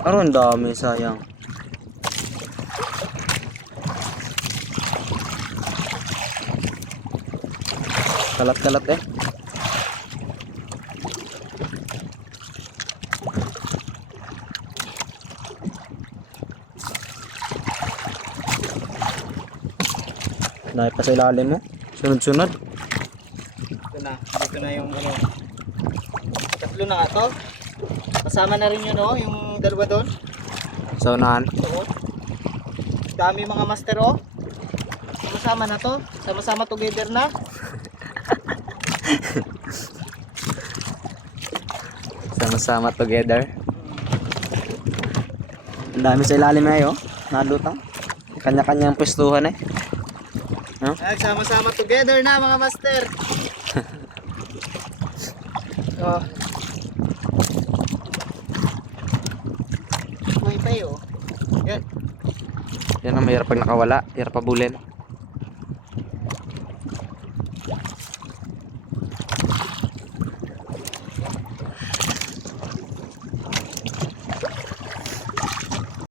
Aron dami sayang. Kalat-kalat eh. Dahil pa sa ilalim mo. Sunod-sunod. Dito na yung ano. Tatlo na nga to. Kasama na rin yun oh, yung dalawa doon. Sa unahan. Oo. Dami mga master oh. Sama-sama na to. Sama-sama together na. Sama-sama together. Ang dami sa ilalim na yun. Nalutang. Kanya-kanyang pwestuhan eh. No? Ay, sama-sama together na mga master. Oh. May tayo. Yan. Yan ang mahirap pag nakawala. Hirap pabulin.